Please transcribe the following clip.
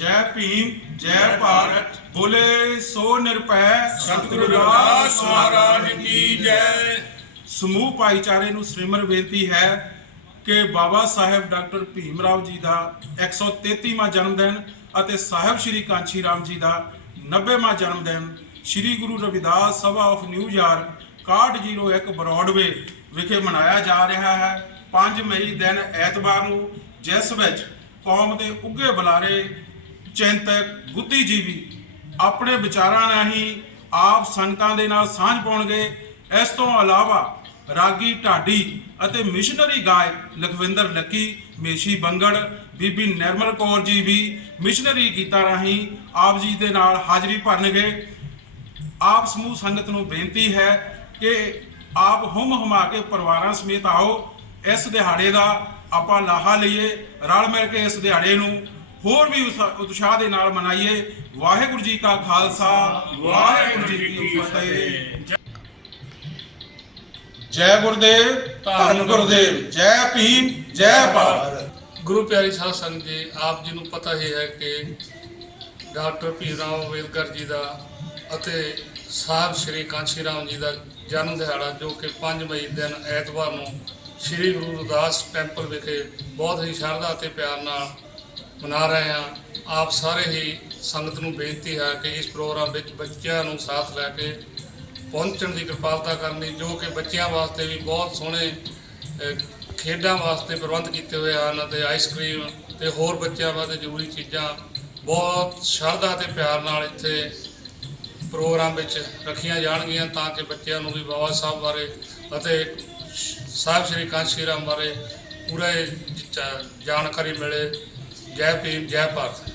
ਜੈ ਭੀਮ, ਜੈ ਭਾਰਤ, ਬੋਲੇ ਸੋ ਨਿਰਭੈ। ਸਤਿਗੁਰੂ ਰਵਿਦਾਸ ਮਹਾਰਾਜ ਕੀ ਜੈ। ਸਮੂਹ ਭਾਈਚਾਰੇ ਨੂੰ ਸ੍ਰੀਮਰ ਬੇਨਤੀ ਹੈ ਕਿ ਬਾਬਾ ਸਾਹਿਬ ਡਾਕਟਰ ਭੀਮ ਰਾਓ ਜੀ ਦਾ 133ਵਾਂ ਜਨਮ ਦਿਨ ਅਤੇ ਸਾਹਿਬ ਸ਼੍ਰੀ ਕਾਂਚੀ ਰਾਮ ਜੀ ਦਾ 90ਵਾਂ ਜਨਮ ਦਿਨ Shri Guru Ravidas Sabha of New York 6101 Broadway ਵਿਖੇ ਮਨਾਇਆ ਜਾ ਰਿਹਾ ਹੈ। 5 ਮਈ ਦਿਨ ਐਤਵਾਰ ਨੂੰ, ਜਿਸ ਵਿੱਚ ਕੌਮ ਦੇ ਉੱਗੇ ਬੁਲਾਰੇ ਚਿੰਤਕ ਬੁੱਧੀਜੀਵੀ ਆਪਣੇ ਵਿਚਾਰਾਂ ਰਾਹੀਂ ਆਪ ਸੰਗਤਾਂ ਦੇ ਨਾਲ ਸਾਂਝ ਪਾਉਣਗੇ। ਇਸ ਤੋਂ ਇਲਾਵਾ ਰਾਗੀ ਢਾਡੀ ਅਤੇ ਮਿਸ਼ਨਰੀ ਗਾਇਕ ਲਖਵਿੰਦਰ ਲੱਕੀ, ਮੇਸ਼ੀ ਬੰਗੜ, ਬੀਬੀ ਨਿਰਮਲ ਕੌਰ ਜੀ ਵੀ ਮਿਸ਼ਨਰੀ ਗੀਤਾਂ ਰਾਹੀਂ ਆਪ ਜੀ ਦੇ ਨਾਲ ਹਾਜ਼ਰੀ ਭਰਨਗੇ। ਆਪ ਸਮੂਹ ਸੰਗਤ ਨੂੰ ਬੇਨਤੀ ਹੈ ਕਿ ਆਪ ਹੁਮ ਹੁਮਾ ਕੇ ਪਰਿਵਾਰਾਂ ਸਮੇਤ ਆਓ। ਇਸ ਦਿਹਾੜੇ ਦਾ ਆਪਾਂ ਲਾਹਾ ਲਈਏ। ਰਲ ਮਿਲ ਕੇ ਇਸ ਦਿਹਾੜੇ ਨੂੰ ਹੋਰ ਵੀ ਉਤਸ਼ਾਹ ਦੇ ਨਾਲ ਮਨਾਈਏ। ਵਾਹਿਗੁਰੂ ਜੀ ਕਾ ਖਾਲਸਾ, ਵਾਹਿਗੁਰੂ ਜੀ ਕੀ ਫਤਿਹ। ਜੈ ਗੁਰਦੇਵ, ਧੰਨ ਗੁਰਦੇਵ, ਜੈ ਭੀਮ, ਜੈ ਭਾਰਤ। ਗੁਰੂ ਪਿਆਰੀ ਸਾਧ ਸੰਗਤ ਜੀ, ਆਪ ਜੀ ਨੂੰ ਪਤਾ ਹੀ ਹੈ ਕਿ ਡਾਕਟਰ ਭੀਮ ਰਾਓ ਅੰਬੇਦਕਰ ਜੀ ਦਾ ਅਤੇ ਸਾਹਿਬ ਸ਼੍ਰੀ ਕਾਂਸ਼ੀ ਰਾਮ ਜੀ ਦਾ ਜਨਮ ਦਿਹਾੜਾ, ਜੋ ਕਿ 5 ਮਈ ਦਿਨ ਐਤਵਾਰ ਨੂੰ ਸ਼੍ਰੀ ਗੁਰੂ ਰਵਿਦਾਸ ਟੈਂਪਲ ਵਿਖੇ ਬਹੁਤ ਹੀ ਸ਼ਰਧਾ ਅਤੇ ਪਿਆਰ ਨਾਲ ਮਨਾ ਰਹੇ ਹਾਂ। ਆਪ ਸਾਰੇ ਹੀ ਸੰਗਤ ਨੂੰ ਬੇਨਤੀ ਹੈ ਕਿ ਇਸ ਪ੍ਰੋਗਰਾਮ ਵਿੱਚ ਬੱਚਿਆਂ ਨੂੰ ਸਾਥ ਲੈ ਕੇ ਪਹੁੰਚਣ ਦੀ ਕਿਰਪਾਲਤਾ ਕਰਨੀ, ਜੋ ਕਿ ਬੱਚਿਆਂ ਵਾਸਤੇ ਵੀ ਬਹੁਤ ਸੋਹਣੇ ਖੇਡਾਂ ਵਾਸਤੇ ਪ੍ਰਬੰਧ ਕੀਤੇ ਹੋਏ ਹਨ ਤੇ ਆਈਸਕ੍ਰੀਮ ਤੇ ਹੋਰ ਬੱਚਿਆਂ ਵਾਸਤੇ ਜ਼ਰੂਰੀ ਚੀਜ਼ਾਂ ਬਹੁਤ ਸ਼ਰਧਾ ਤੇ ਪਿਆਰ ਨਾਲ ਇੱਥੇ ਪ੍ਰੋਗਰਾਮ ਵਿੱਚ ਰੱਖੀਆਂ ਜਾਣਗੀਆਂ ਤਾਂ ਕਿ ਬੱਚਿਆਂ ਨੂੰ ਵੀ ਬਾਬਾ ਸਾਹਿਬ ਬਾਰੇ ਅਤੇ ਸਾਹਿਬ ਸ਼੍ਰੀ ਕਾਂਸ਼ੀ ਰਾਮ ਬਾਰੇ ਪੂਰਾ ਜ- ਜਾਣਕਾਰੀ ਮਿਲੇ। ਜੈ ਭੀਮ ਜੈ ਭਾਰਤ।